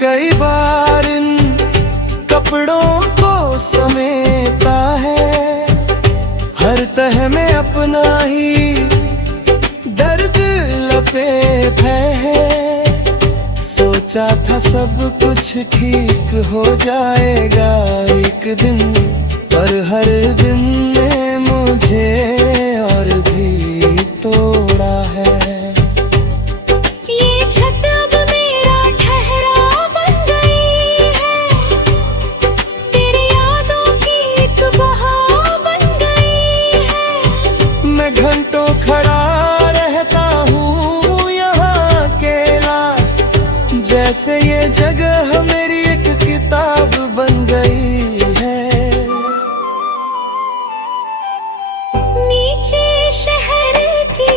कई बार इन कपड़ों को समेटा है, हर तह में अपना ही दर्द लपेटा है। सोचा था सब कुछ ठीक हो जाएगा एक दिन, पर हर दिन ने मुझे और भी तोड़ा है। ये छत अब मेरा ठहरा बन गई है, तेरी यादों की एक बहाव बन गई है। मैं घंटों खड़ा रहता हूँ यहाँ अकेला, जैसे ये जगह मेरी एक किताब बन गई है। नीचे शहर की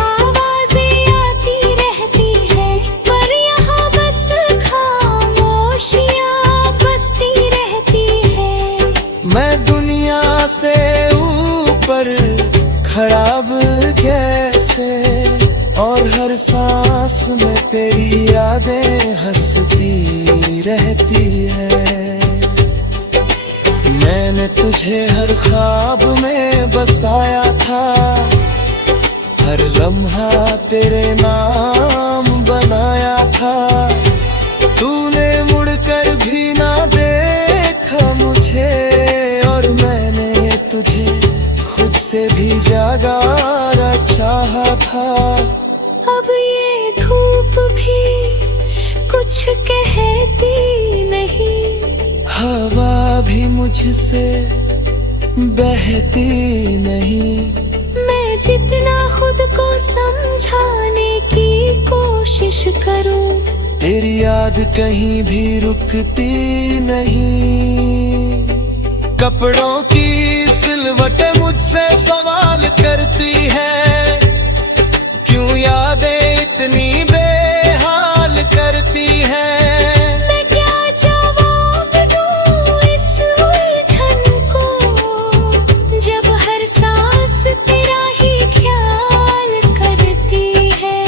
आवाजें आती रहती है, पर यहाँ बस खामोशियाँ बसती रहती है। मैं दुनिया से ऊपर खराब कैसे, और हर सांस में तेरी यादें हंसती रहती है। मैंने तुझे हर ख्वाब में बसाया था, हर लम्हा तेरे नाम बनाया था। तूने मुड़कर भी ना देखा मुझे, और मैंने तुझे खुद से भी ज्यादा चाहा था। अब ये धूप भी कुछ कहती नहीं, हवा भी मुझसे बहती नहीं। मैं जितना खुद को समझाने की कोशिश करूं, तेरी याद कहीं भी रुकती नहीं। कपड़ों की सिलवट मुझसे सवाल करती है, क्यों यादें इतनी बेहाल करती हैं। मैं क्या जवाब दूं इस उलझन को, जब हर सांस तेरा ही ख्याल करती है।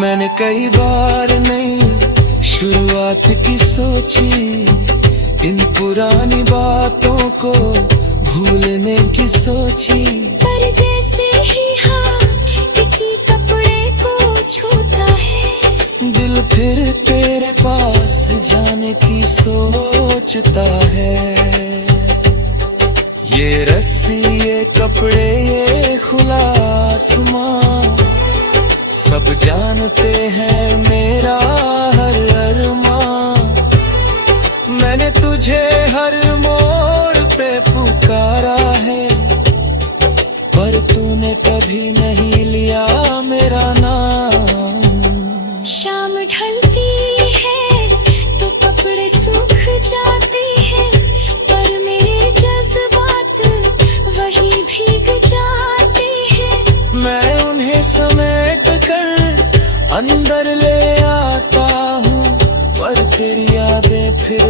मैंने कई बार नई शुरुआत की सोची, इन पुरानी बातों को भूलने की सोची। पर जैसे ही हाथ किसी कपड़े को छूता है, दिल फिर तेरे पास जाने की सोचता है। ये रस्सी, ये कपड़े, ये खुला आसमां, सब जानते हैं मेरा हर अरमां। मैंने तुझे हर मोड़ पे पुकारा है, पर तूने कभी नहीं लिया मेरा नाम। शाम ढलती है तो कपड़े सूख जाते हैं, पर मेरे जज्बात वही भीग जाते हैं। मैं उन्हें समेट कर अंदर ले आता हूँ, पर तेरी यादें फिर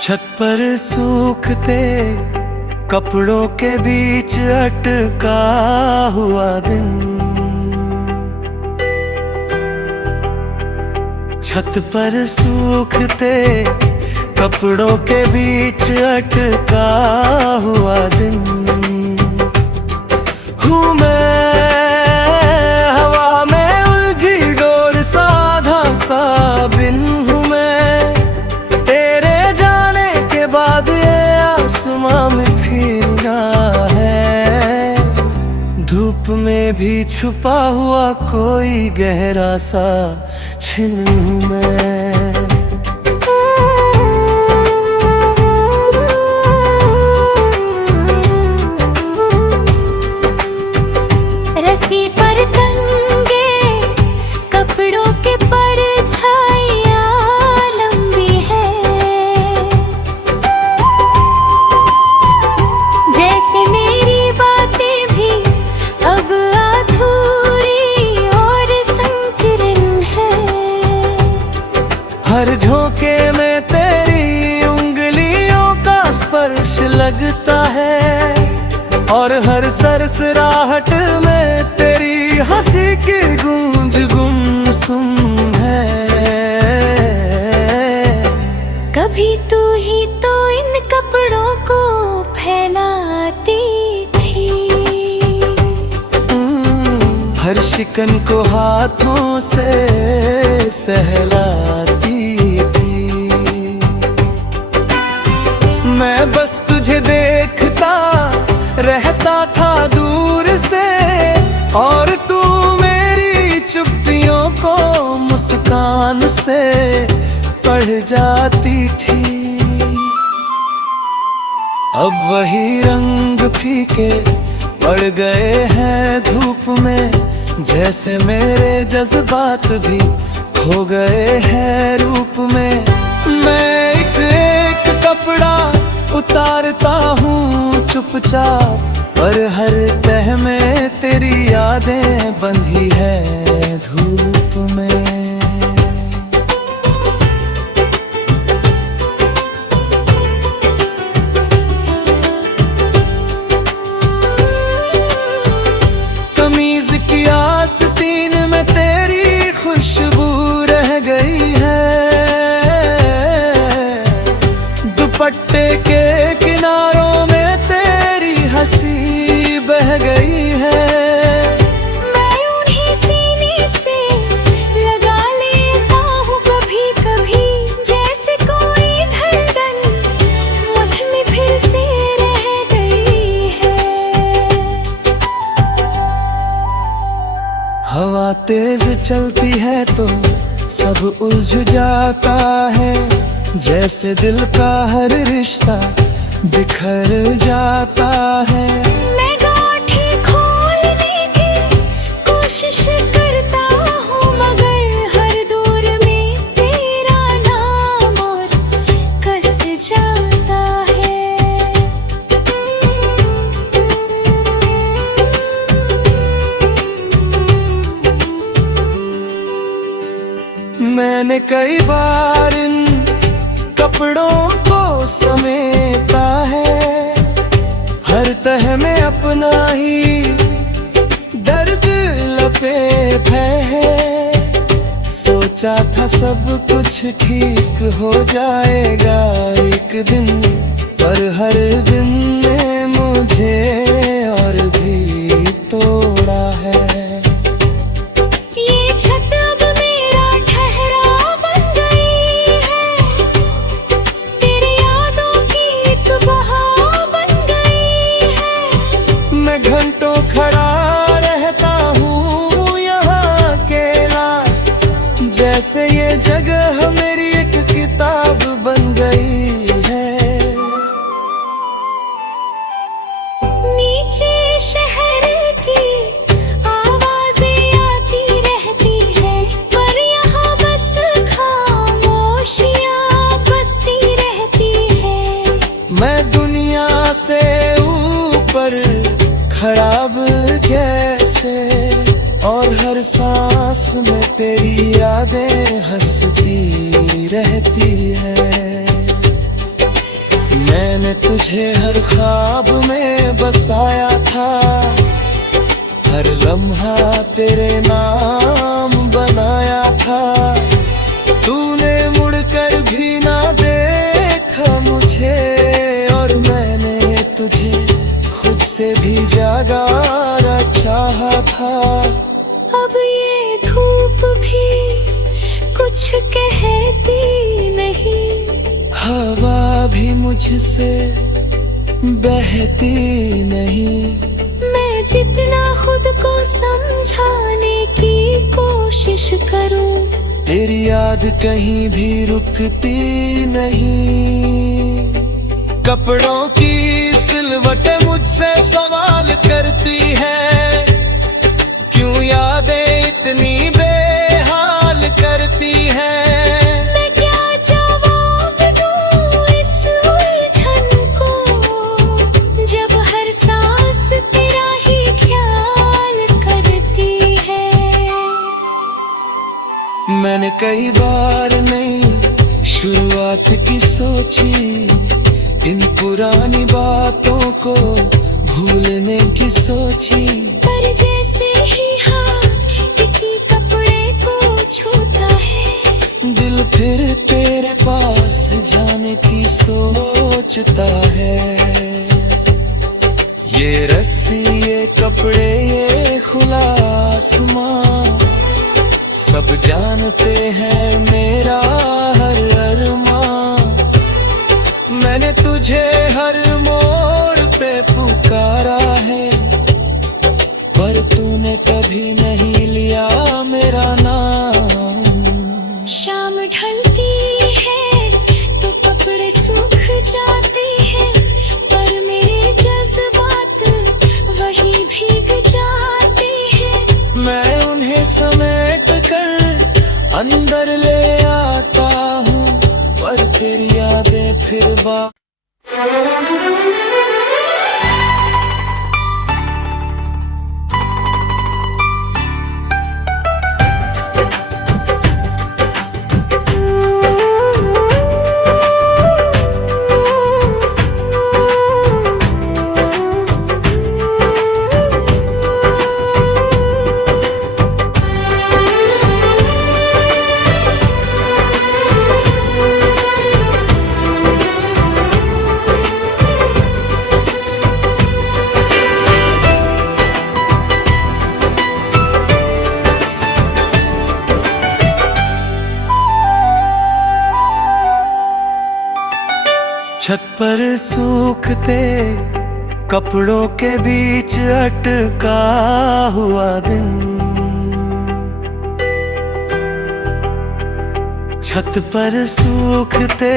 छत पर सूखते कपड़ों के बीच अटका हुआ दिन, छत पर सूखते कपड़ों के बीच अटका हुआ दिन। हूँ मैं हवा में उलझी डोर, साधा सा बिन हूँ मैं तेरे जाने के बाद, ये आसमां में फिरना है। धूप में भी छुपा हुआ कोई गहरा सा कठिन हूँ मैं। रस्सी पर टंगे कपड़ों के परछाइयाँ लंबी है, जैसे मेरी बातें भी अब अधूरी और संकीर्ण है। हर झोंके में तेरी उंगलियों का स्पर्श लगता है, और हर सरसराहट में तेरी हंसी की गूंज गुमसुम है। कभी तू ही तो इन कपड़ों को फैलाती थी, हर शिकन को हाथों से सहलाती थी। मैं बस तुझे देखता रहता था दूर से, और तू मेरी चुप्पियों को मुस्कान से पढ़ जाती थी। अब वही रंग फीके पड़ गए हैं धूप में, जैसे मेरे जज्बात भी खो गए हैं रूप में। मैं एक एक कपड़ा उतारता हूँ चुपचाप, पर हर तह में तेरी यादें बंधी है धूप में। कमीज की आस्तीन में तेरी खुशबू रह गई है, दुपट्टे के किनारों में तेरी हंसी बह गई है। मैं उन्हीं सीने से लगा लेता हूँ कभी कभी, जैसे कोई धड़कन मुझ में फिर से रह गई है। हवा तेज चलती है तो सब उलझ जाता है, जैसे दिल का हर रिश्ता बिखर जाता है। मैं गांठें खोलने की कोशिश करता हूँ, मगर हर दूर में तेरा नाम और कस जाता है। मैंने कई बार इन कपड़ों को समेटा है, हर तह में अपना ही दर्द लपेटा है। सोचा था सब कुछ ठीक हो जाएगा एक दिन, पर हर दिन ने मुझे और भी तोड़ा है। ये छत अब मेरा ठहरा बन गई है, तेरी यादों की एक बहाव बन गई है। मैं घंटों खड़ा रहता हूँ यहाँ अकेला, जैसे ये जगह मेरी एक किताब बन गई है। नीचे शहर की आवाजें आती रहती है, पर यहाँ बस खामोशियाँ बसती रहती है। मैं दुनिया से ऊपर खराब कैसे, और हर सांस में तेरी यादें हंसती रहती है। मैंने तुझे हर ख्वाब में बसाया था, हर लम्हा तेरे नाम बनाया था। तूने मुड़कर भी ना देखा मुझे, और मैंने तुझे खुद से भी ज्यादा चाहा था। अब ये धूप भी कुछ कहती नहीं, हवा भी मुझसे बहती नहीं। मैं जितना खुद को समझाने की कोशिश करूं, तेरी याद कहीं भी रुकती नहीं। कपड़ों की सिलवटें मुझसे सवाल करती है, क्यों यादें इतनी बेहाल करती है। मैं क्या जवाब दूं इस उलझन को, जब हर सांस तेरा ही ख्याल करती है। मैंने कई बार नई शुरुआत की सोची, इन पुरानी बातों को भूलने की सोची। पर जैसे ही हाथ किसी कपड़े को छूता है, दिल फिर तेरे पास जाने की सोचता है। ये रस्सी, ये कपड़े, ये खुला आसमां, सब जानते हैं मेरा हर अरमां। मैंने तुझे हर मोड़ पे पुकारा है, पर तूने कभी नहीं लिया मेरा नाम। शाम ढलती है तो कपड़े सूख जाते हैं, पर मेरे जज्बात वही भीग जाते हैं। मैं उन्हें समेट कर अंदर ले आता हूँ, पर तेरी यादें फिर छत पर सूखते कपड़ों के बीच अटका हुआ दिन, छत पर सूखते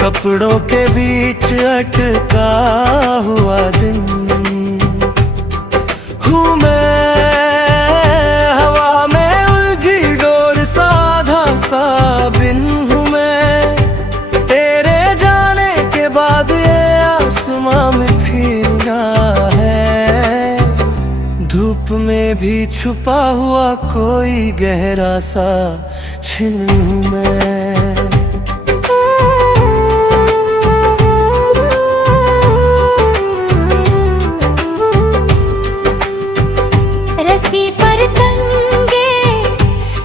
कपड़ों के बीच अटका हुआ दिन। हूँ मैं हवा में उलझी डोर, साधा सा बिन हूँ मैं तेरे जाने के बाद, ये आसमां में फिरना है। धूप में भी छुपा हुआ कोई गहरा सा छिन हूँ मैं। रस्सी पर तंगे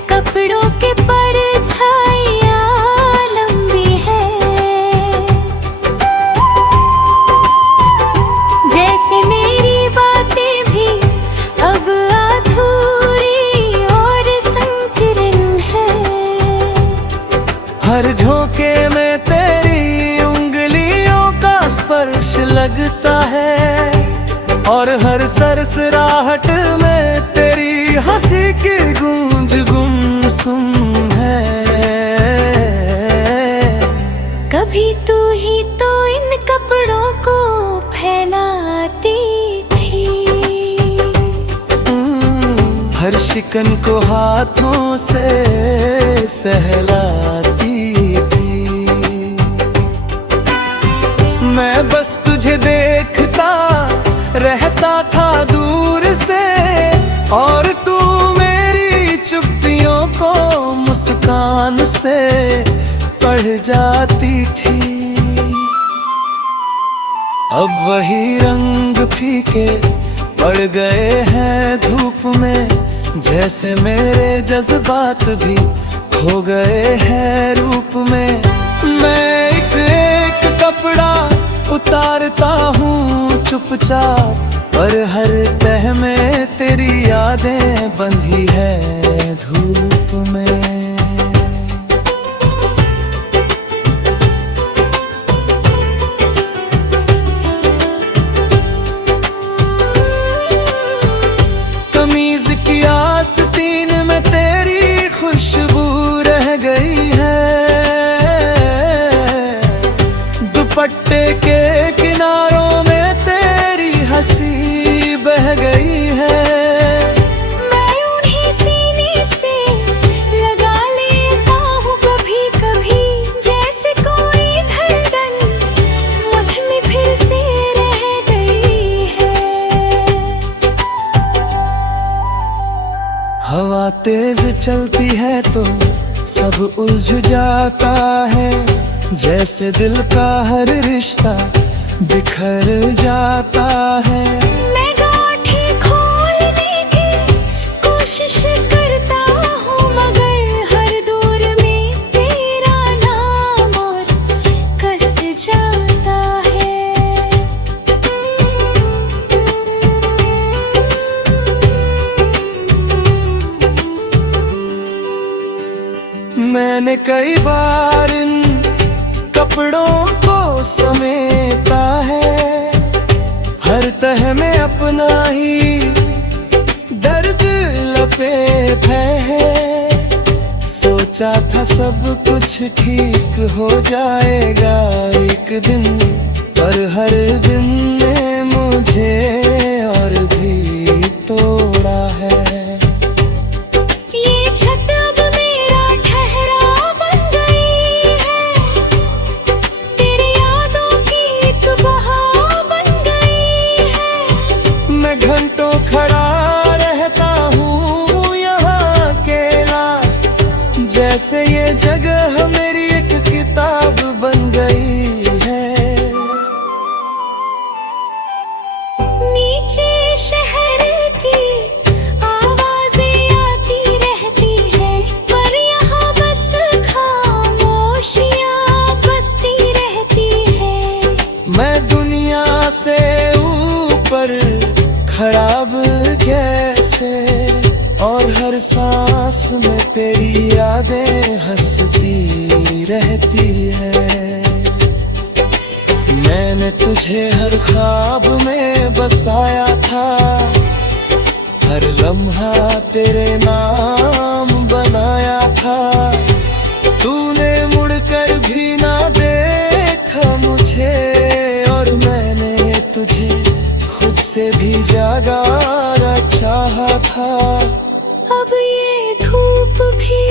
कपड़ों के परछाइयाँ लंबी है, जैसे मेरी बातें भी अब अधूरी और संकीर्ण है। हर झोंके में तेरी उंगलियों का स्पर्श लगता है, और हर सरसराहट में तेरी हंसी की गूंज गुमसुम है। कभी तू ही तो इन कपड़ों को फैलाती थी, हर शिकन को हाथों से सहलाती थी। मैं बस तुझे देखता रहता था दूर से, और तू मेरी चुप्पियों को मुस्कान से पढ़ जाती थी। अब वही रंग फीके पड़ गए हैं धूप में, जैसे मेरे जज्बात भी खो गए हैं रूप में। मैं एक एक कपड़ा उतारता हूँ चुपचाप, पर हर तह में तेरी यादें बंधी है धूप में। कमीज की आस्तीन में तेरी खुशबू चलती है तो सब उलझ जाता है, जैसे दिल का हर रिश्ता बिखर जाता है। मैं गांठें खोलने की कोशिश करता हूँ, मगर हर दूर में तेरा नाम और कस जाता है। मैंने कई बार इन कपड़ों को समेटा है, हर तह में अपना ही दर्द लपेटा है। सोचा था सब कुछ ठीक हो जाएगा एक दिन, पर हर दिन ने मुझे और भी तोड़ा है। ये छत अब मेरा ठहरा बन गई है, तेरी यादों की एक बहाव बन गई है। मैं घंटों खड़ा रहता हूँ यहाँ अकेला, जैसे ये जगह मेरी एक किताब बन गई है। नीचे शहर की आवाजें आती रहती है, पर यहाँ बस खामोशियाँ बसती रहती है। मैं दुनिया से ऊपर खराब कैसे, और हर सांस में तेरी यादें हंसती रहती है। मैंने तुझे हर ख्वाब में बसाया था, हर लम्हा तेरे नाम बनाया था। तूने मुड़कर भी ना देखा मुझे, और मैंने तुझे खुद से भी ज्यादा चाहा था। अब ये धूप भी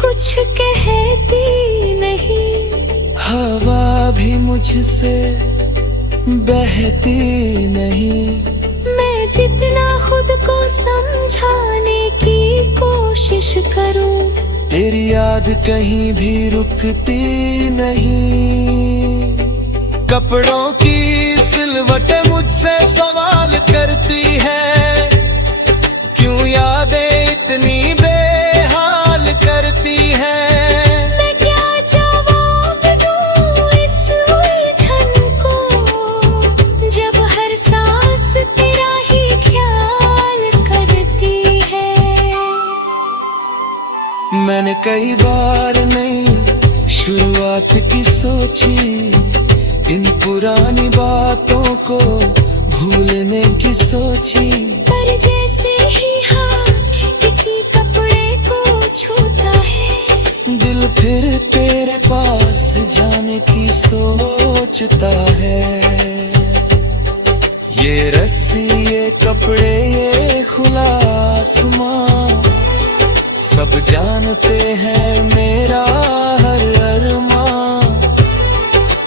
कुछ कहती नहीं, हवा भी मुझसे बहती नहीं। मैं जितना खुद को समझाने की कोशिश करूं, तेरी याद कहीं भी रुकती नहीं। कपड़ों की सिलवट मुझसे सवाल करती है, क्यों यादें इतनी बेहाल करती हैं। मैं क्या जवाब दूं इस उलझन को, जब हर सांस तेरा ही ख्याल करती है। मैंने कई बार नई शुरुआत की सोची, इन पुरानी बातों को भूलने की सोची। पर जैसे ही हाथ किसी कपड़े को छूता है, दिल फिर तेरे पास जाने की सोचता है। ये रस्सी, ये कपड़े, ये खुला आसमां, सब जानते हैं मेरा हर अरमां।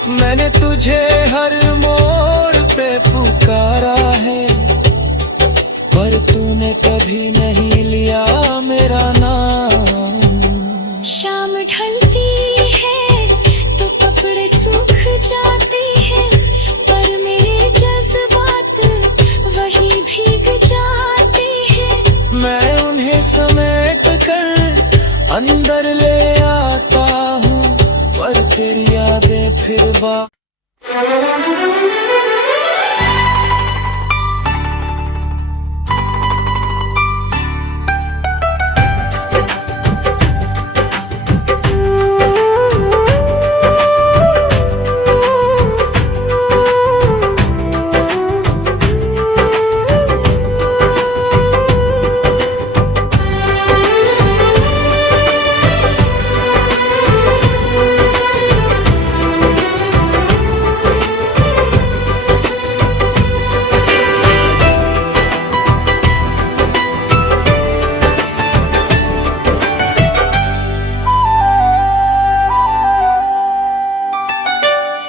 मैंने तुझे हर मोड़ पे पुकारा है, पर तूने कभी नहीं लिया मेरा नाम। शाम ढलती है तो कपड़े सूख जाते हैं, पर मेरे जज्बात वही भीग जाते हैं। मैं उन्हें समेट कर अंदर ले आता हूँ, पर तेरी यादें फिर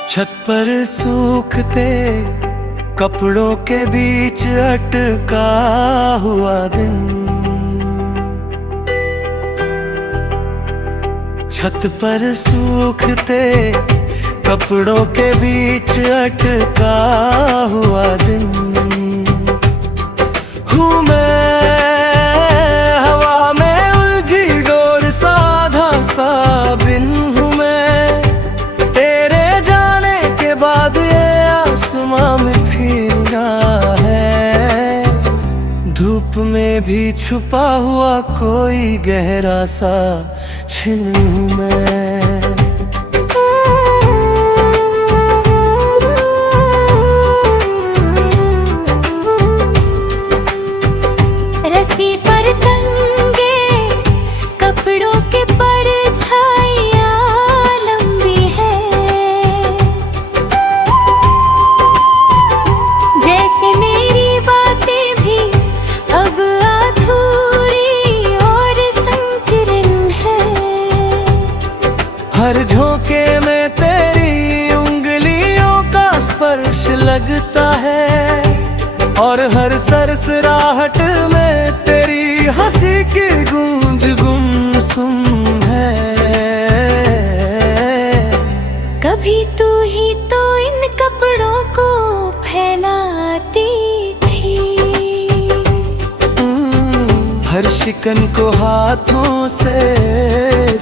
छत पर सूखते कपड़ों के बीच अटका हुआ दिन, छत पर सूखते कपड़ों के बीच अटका हुआ दिन हूँ मैं, हवा में उलझी डोर साधा सा बिन हूँ मैं। तेरे जाने के बाद ये आसमां में फिरना है, धूप में भी छुपा हुआ कोई गहरा सा छिन हूँ मैं। रस्सी पर टंगे कपड़ों के परछाइयाँ लंबी है, जैसे मेरी बातें भी अब अधूरी और संकीर्ण है। हर झोंके में तेरी उंगलियों का स्पर्श लगता है, और हर सरसराहट में तेरी हंसी की गूंज गुमसुम है। कभी तू ही तो इन कपड़ों को फैलाती थी, हर शिकन को हाथों से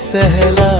सहला